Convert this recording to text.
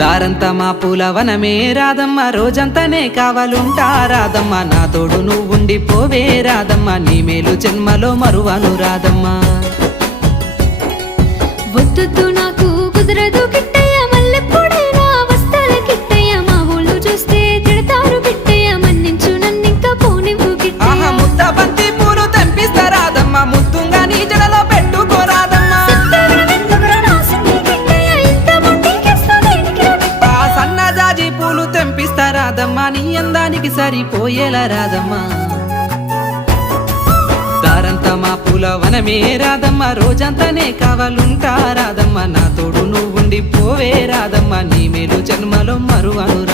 దారంతా మా పూలవనమే రాదమ్మ రోజంతానే కావాలుంటా రాదమ్మ నా తోడు నువ్వు ఉండిపోవే రాదమ్మ నీ మేలు జన్మలో మరువను రాదమ్మ వద్దు నాకు కుదరదు రాదమ్మా నీ అందానికి సరిపోయేలా రాదమ్మా దారంతా మా పూల వనమే రాదమ్మా రోజంతానే కావాలుంటా రాదమ్మా నా తోడు నువ్వు పోవే రాదమ్మా నీ మేలు జన్మలో మరువను